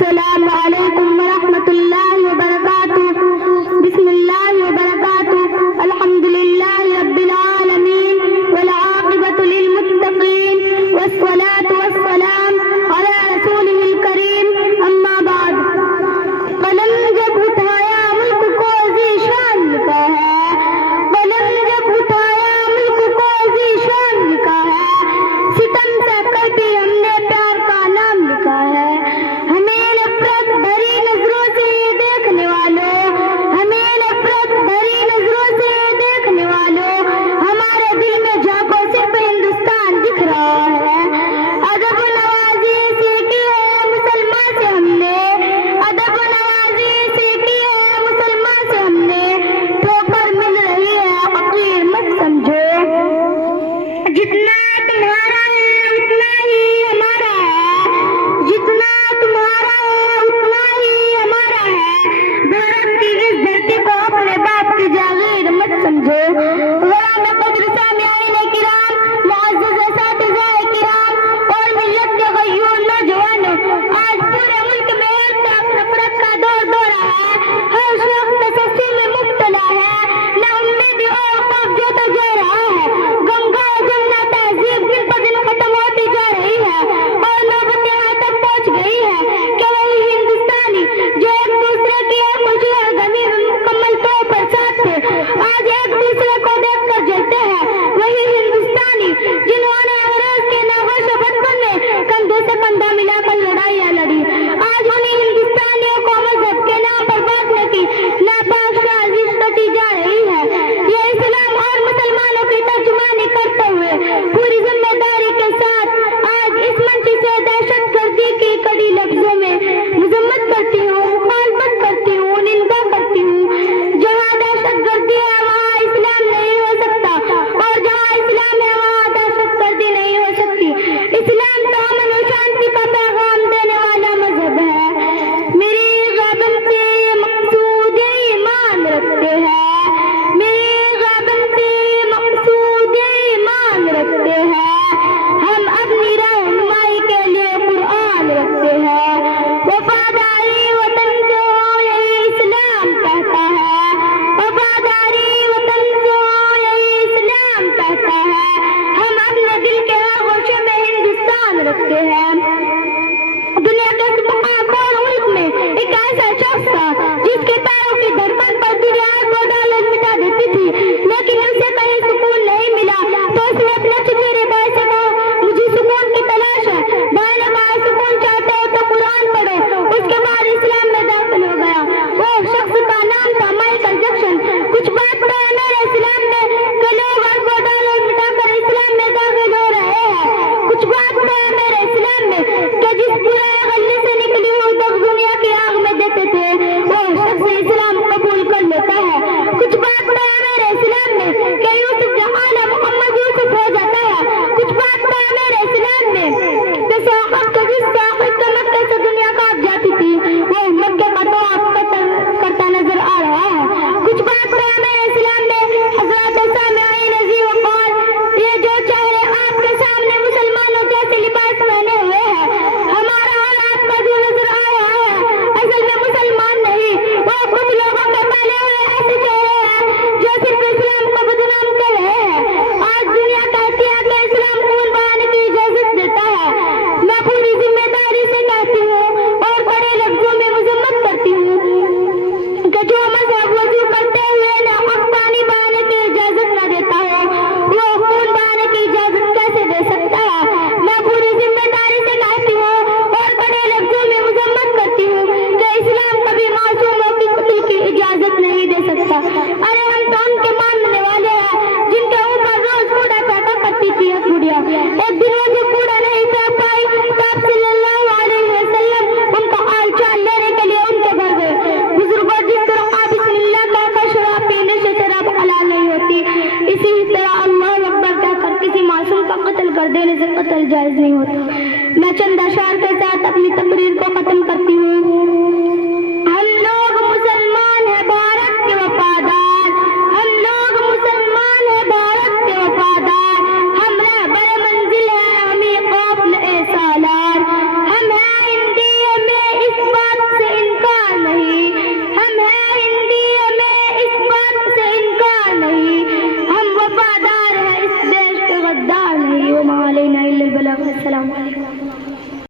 السلام علیکم ورحمۃ اللہ وبرکاتہ. بسم اللہ وبرکاتہ. الحمد للہ رب العالمین والعاقبۃ للمتقین والصلاة والسلام علی رسولہ الکریم. اما بعد. قلم جب اٹھایا ملک کو ذیشان لکھا ہے. قلم جب اٹھایا ملک کو ذیشان لکھا ہے. ستم سے کر بھی ہم نے پیار کا نام لکھا ہے. ہمیں نفرت بھری نظروں سے دیکھنے والوں، ہمیں نفرت بھری نظروں سے دیکھنے والوں، ہمارے دل میں جھانکو صرف ہندوستان دکھ رہا ہے. ادب و نوازی سیکھی ہے مسلمان سے ہم نے، ادب و نوازی سیکھی ہے مسلمان سے ہم نے. ٹھوکر مل رہی ہے حقیر مت سمجھو، جتنا تمہارا ہے اتنا ہی ہمارا ہے، جتنا تمہارا ہے اتنا ہی ہمارا ہے. بھارت کی اس دھرتی کو اپنے باپ کی جاگیر مت سمجھو. غلام قدر سامعین کرام، معزز اساتذہ کرام اور ملت کے غیور نوجوانوں، آج پورے ملک میں ایک نفرت کا دور رہا ہے. ہر شخص تشدد میں مبتلا ہے. نہ امیدی اور خوف جو تو جا رہا ہے. گنگا جمنا تہذیب دن پر دن ختم ہوتی جا رہی ہے اور نوبت یہاں تک پہنچ گئی ہے کہ وہی ہندوستانی جو ایک دوسرے کی خوشی اور غمی میں مکمل طور پر ساتھ تھے، آج ایک دوسرے کو دیکھ کر جلتے ہیں. وہی ہندوستانی جنہوں نے انگریز کے ناخوش بچپن میں کندھے سے کندھا ملا کر لڑائیاں لڑی، آج انہیں ہندوستانیوں کو مذہب کے نام پر بانٹنے کی ناپاک سازش رچی جا رہی ہے. یہ اسلام اور مسلمانوں کی ترجمانی کرتے ہوئے پوری ذمہ داری کے ساتھ آج اس منچ سے دہشت گردی کی کڑی اللہ السلام علیکم.